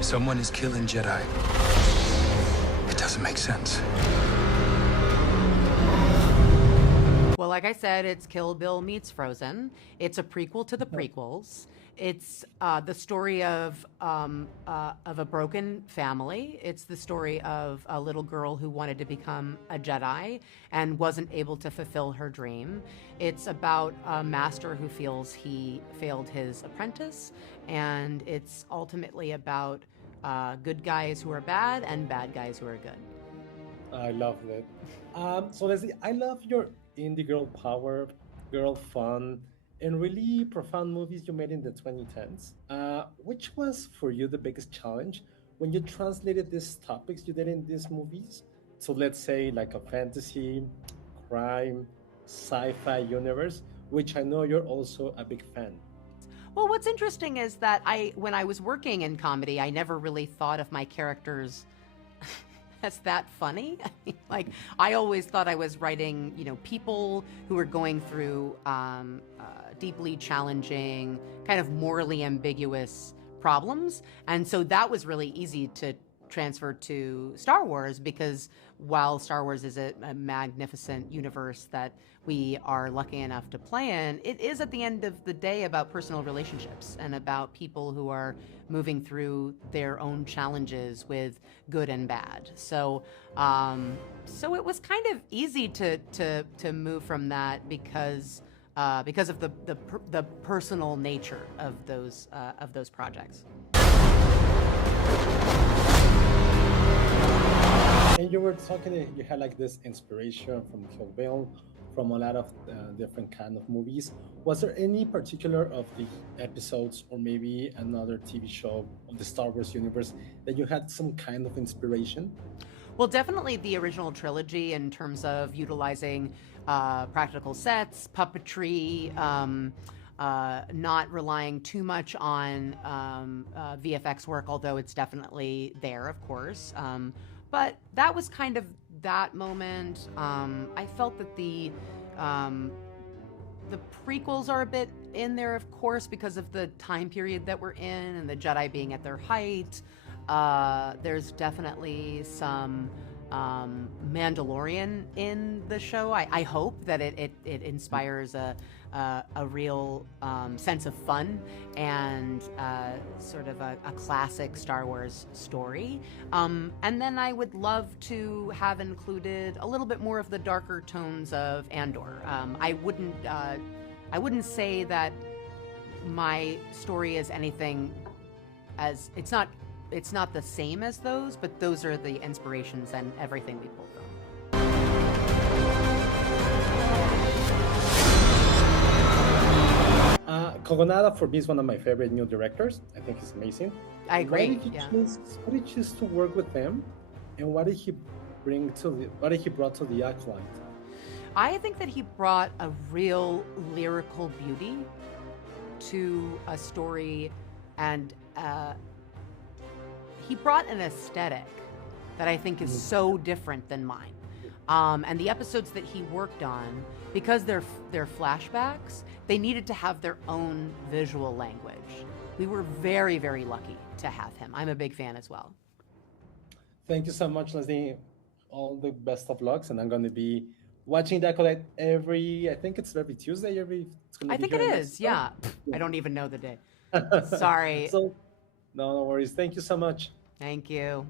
Someone is killing Jedi. It doesn't make sense. Well, like I said, it's Kill Bill meets Frozen. It's a prequel to the prequels. It's the story of a broken family. It's the story of a little girl who wanted to become a Jedi and wasn't able to fulfill her dream. It's about a master who feels he failed his apprentice, and it's ultimately about good guys who are bad and bad guys who are good. I love it. So Leslie, I love your indie girl power, girl fun, and really profound movies you made in the 2010s. Which was for you the biggest challenge when you translated these topics you did in these movies? So let's say like a fantasy, crime, sci-fi universe, which I know you're also a big fan. Well, what's interesting is that when I was working in comedy, I never really thought of my characters as that funny. Like, I always thought I was writing, people who were going through deeply challenging, kind of morally ambiguous problems. And so that was really easy to transfer to Star Wars, because while Star Wars is a magnificent universe that we are lucky enough to play in, it is at the end of the day about personal relationships and about people who are moving through their own challenges with good and bad. So it was kind of easy to move from that because of the personal nature of those projects. And you were talking, you had like this inspiration from Kill Bill, from a lot of different kind of movies. Was there any particular of the episodes or maybe another TV show of the Star Wars universe that you had some kind of inspiration? Well, definitely the original trilogy in terms of utilizing practical sets, puppetry, not relying too much on VFX work, although it's definitely there, of course. But that was kind of that moment. I felt that the prequels are a bit in there, of course, because of the time period that we're in and the Jedi being at their height. There's definitely some Mandalorian in the show. I hope that it inspires a real sense of fun and sort of a classic Star Wars story. And then I would love to have included a little bit more of the darker tones of Andor. I wouldn't say that my story is anything as it's not the same as those, but those are the inspirations and everything we pulled from. Kogonada for me is one of my favorite new directors. I think he's amazing. I agree. Why did you choose to work with him, and what did he brought to the Acolyte? I think that he brought a real lyrical beauty to a story, and he brought an aesthetic that I think is so different than mine. And the episodes that he worked on, because they're flashbacks, they needed to have their own visual language. We were very, very lucky to have him. I'm a big fan as well. Thank you so much, Leslie. All the best of lucks, and I'm going to be watching the Acolyte I think it's every Tuesday. I think it is, yeah. I don't even know the day. Sorry. So, no worries. Thank you so much. Thank you.